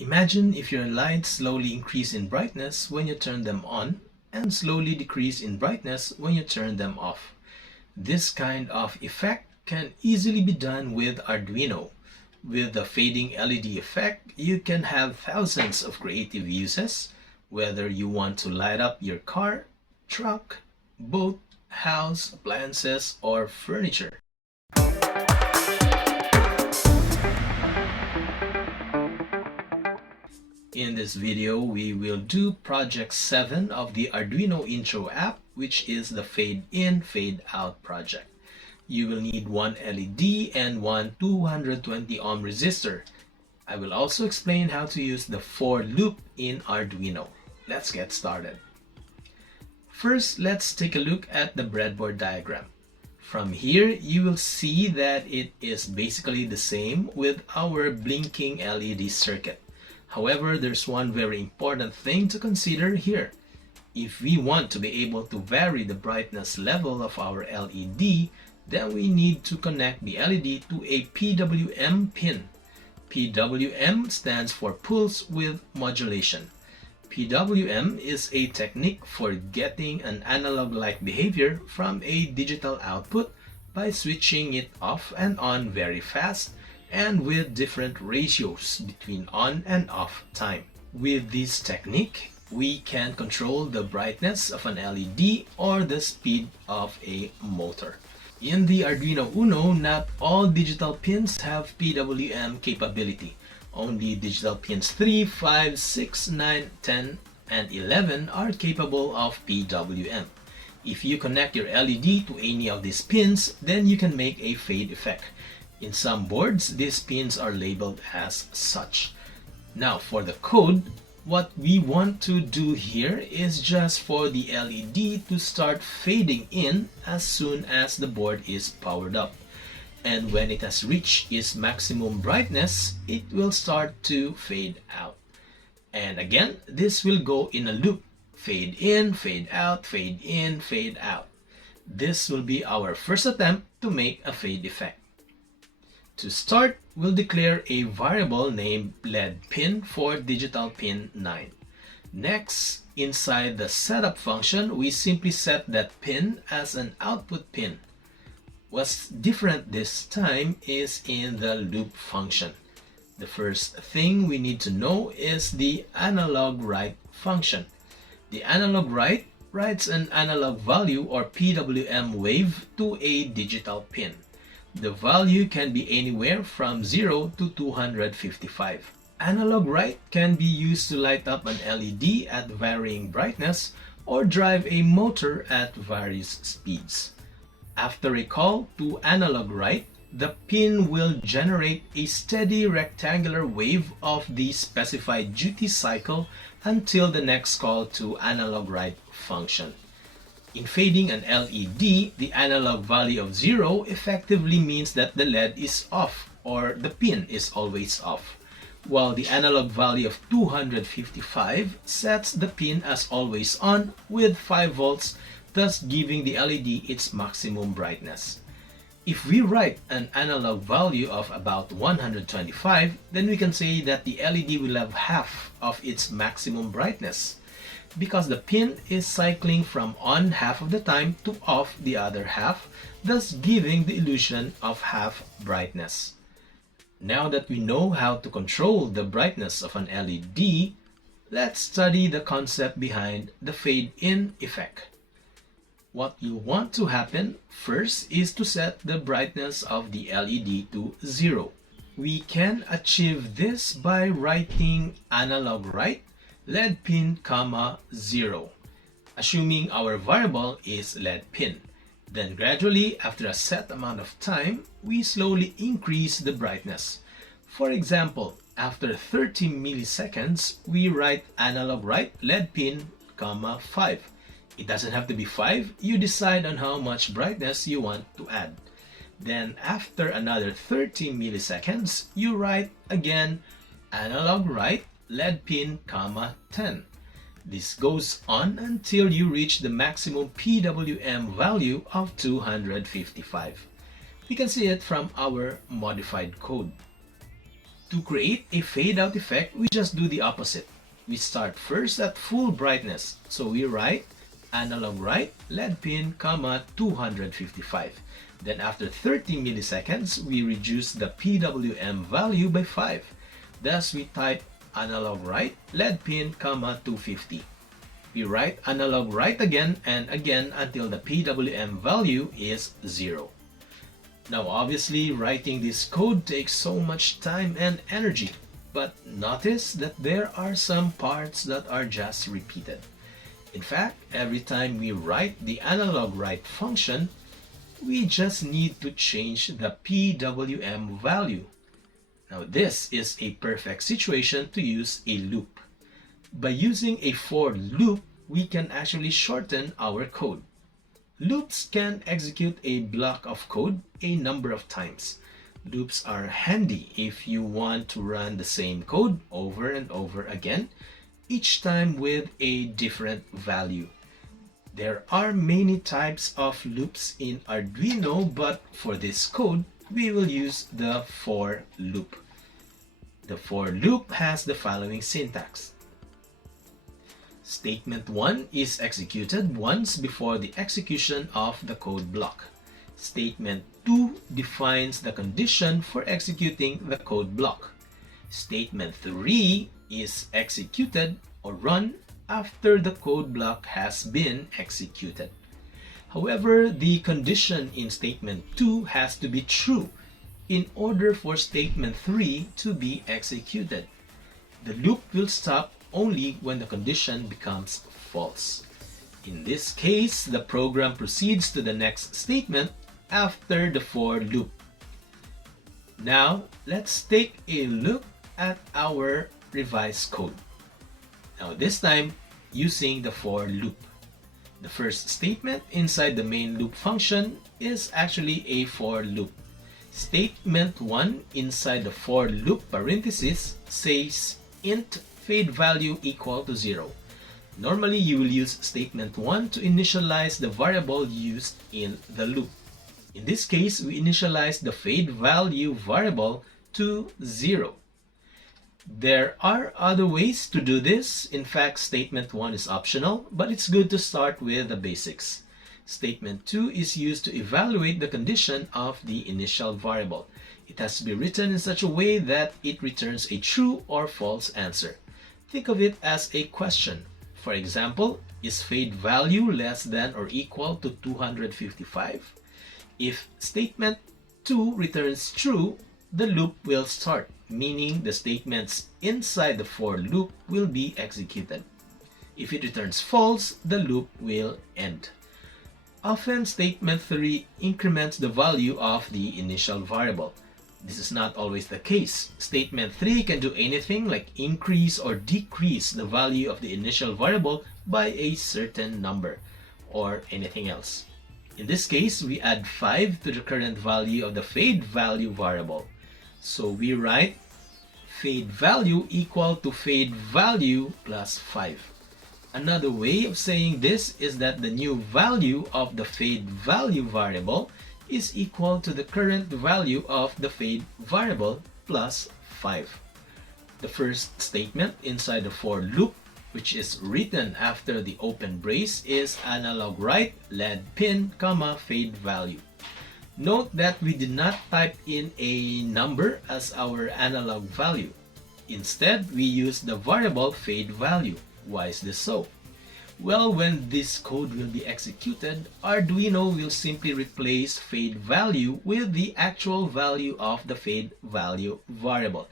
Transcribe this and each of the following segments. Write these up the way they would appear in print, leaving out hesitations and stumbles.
Imagine if your lights slowly increase in brightness when you turn them on and slowly decrease in brightness when you turn them off. This kind of effect can easily be done with Arduino. With the fading LED effect, you can have thousands of creative uses, whether you want to light up your car, truck, boat, house, appliances, or furniture. In this video, we will do project 7 of the Arduino Intro app, which is the Fade In, Fade Out project. You will need one LED and one 220 ohm resistor. I will also explain how to use the for loop in Arduino. Let's get started. First, let's take a look at the breadboard diagram. From here, you will see that it is basically the same with our blinking LED circuit. However, there's one very important thing to consider here. If we want to be able to vary the brightness level of our LED, then we need to connect the LED to a PWM pin. PWM stands for Pulse Width Modulation. PWM is a technique for getting an analog-like behavior from a digital output by switching it off and on very fast and with different ratios between on and off time. With this technique, we can control the brightness of an LED or the speed of a motor. In the Arduino Uno, not all digital pins have PWM capability. Only digital pins 3, 5, 6, 9, 10, and 11 are capable of PWM. If you connect your LED to any of these pins, then you can make a fade effect. In some boards, these pins are labeled as such. Now for the code, what we want to do here is just for the LED to start fading in as soon as the board is powered up. And when it has reached its maximum brightness, it will start to fade out. And again, this will go in a loop. Fade in, fade out, fade in, fade out. This will be our first attempt to make a fade effect. To start, we'll declare a variable named LED pin for digital pin 9. Next, inside the setup function, we simply set that pin as an output pin. What's different this time is in the loop function. The first thing we need to know is the analog write function. The analog write writes an analog value or PWM wave to a digital pin. The value can be anywhere from 0 to 255. Analog write can be used to light up an LED at varying brightness or drive a motor at various speeds. After a call to analog write, the pin will generate a steady rectangular wave of the specified duty cycle until the next call to analog write function. In fading an LED, the analog value of 0 effectively means that the LED is off or the pin is always off, while the analog value of 255 sets the pin as always on with 5 volts, thus giving the LED its maximum brightness. If we write an analog value of about 125, then we can say that the LED will have half of its maximum brightness, because the pin is cycling from on half of the time to off the other half, thus giving the illusion of half brightness. Now that we know how to control the brightness of an LED, let's study the concept behind the fade-in effect. What you want to happen first is to set the brightness of the LED to 0. We can achieve this by writing analog write LED pin, 0, assuming our variable is LED pin. Then gradually, after a set amount of time, we slowly increase the brightness. For example, after 30 milliseconds, we write analog write LED pin, 5. It doesn't have to be 5, you decide on how much brightness you want to add. Then after another 30 milliseconds, you write again analog write LED pin, 10. This goes on until you reach the maximum PWM value of 255. We can see it from our modified code. To create a fade out effect, we just do the opposite. We start first at full brightness. So we write analog write LED pin, 255. Then after 30 milliseconds, we reduce the PWM value by 5. Thus we type analog write LED pin, 250. We write analog write again and again until the PWM value is 0. Now obviously writing this code takes so much time and energy, but notice that there are some parts that are just repeated. In fact, every time we write the analog write function, we just need to change the PWM value. Now this is a perfect situation to use a loop. By using a for loop, we can actually shorten our code. Loops can execute a block of code a number of times. Loops are handy if you want to run the same code over and over again, each time with a different value. There are many types of loops in Arduino, but for this code, we will use the for loop. The for loop has the following syntax. Statement 1 is executed once before the execution of the code block. Statement 2 defines the condition for executing the code block. Statement 3 is executed or run after the code block has been executed. However, the condition in statement 2 has to be true in order for statement 3 to be executed. The loop will stop only when the condition becomes false. In this case, the program proceeds to the next statement after the for loop. Now, let's take a look at our revised code. Now this time, using the for loop. The first statement inside the main loop function is actually a for loop. Statement 1 inside the for loop parenthesis says int fade value equal to 0. Normally, you will use statement 1 to initialize the variable used in the loop. In this case, we initialize the fade value variable to 0. There are other ways to do this. In fact, statement 1 is optional, but it's good to start with the basics. Statement 2 is used to evaluate the condition of the initial variable. It has to be written in such a way that it returns a true or false answer. Think of it as a question. For example, is fade value less than or equal to 255? If statement 2 returns true, the loop will start, meaning the statements inside the for loop will be executed. If it returns false, the loop will end. Often, statement 3 increments the value of the initial variable. This is not always the case. Statement 3 can do anything like increase or decrease the value of the initial variable by a certain number or anything else. In this case, we add 5 to the current value of the fade value variable. So we write fade value equal to fade value plus 5. Another way of saying this is that the new value of the fade value variable is equal to the current value of the fade variable plus 5. The first statement inside the for loop, which is written after the open brace, is analog write LED pin, fade value. Note that we did not type in a number as our analog value. Instead, we use the variable fade value. Why is this so? Well, when this code will be executed, Arduino will simply replace fade value with the actual value of the fade value variable.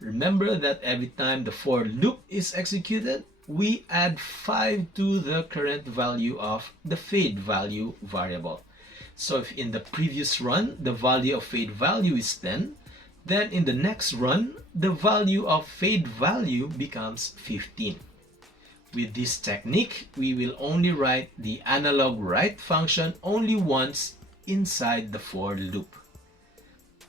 Remember that every time the for loop is executed, we add 5 to the current value of the fade value variable. So if in the previous run, the value of fade value is 10, then in the next run, the value of fade value becomes 15. With this technique, we will only write the analog write function only once inside the for loop.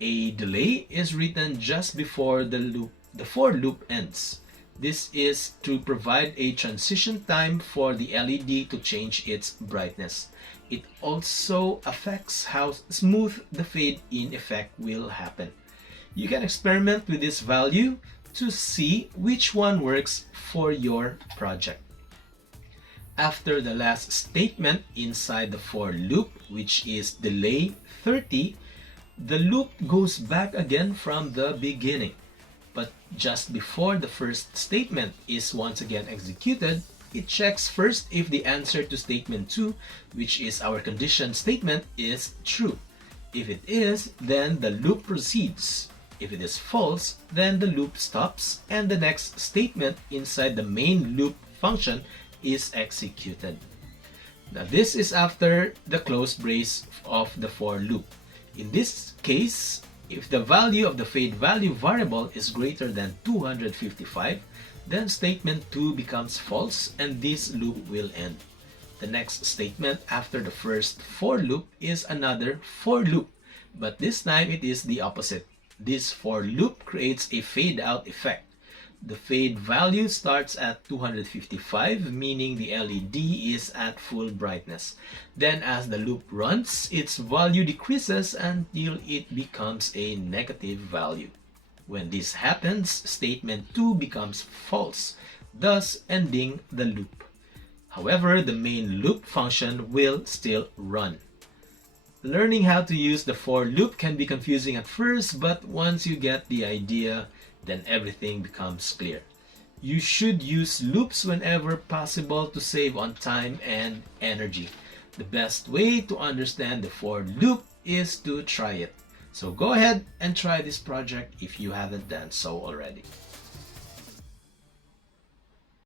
A delay is written just before the for loop ends. This is to provide a transition time for the LED to change its brightness. It also affects how smooth the fade-in effect will happen. You can experiment with this value to see which one works for your project. After the last statement inside the for loop, which is delay 30, the loop goes back again from the beginning. But just before the first statement is once again executed, it checks first if the answer to statement 2, which is our condition statement, is true. If it is, then the loop proceeds. If it is false, then the loop stops and the next statement inside the main loop function is executed. Now this is after the close brace of the for loop. In this case, if the value of the fade value variable is greater than 255, then statement 2 becomes false and this loop will end. The next statement after the first for loop is another for loop, but this time it is the opposite. This for loop creates a fade out effect. The fade value starts at 255, meaning the LED is at full brightness. Then as the loop runs, its value decreases until it becomes a negative value. When this happens, statement 2 becomes false, thus ending the loop. However, the main loop function will still run. Learning how to use the for loop can be confusing at first, but once you get the idea, then everything becomes clear. You should use loops whenever possible to save on time and energy. The best way to understand the for loop is to try it. So go ahead and try this project if you haven't done so already.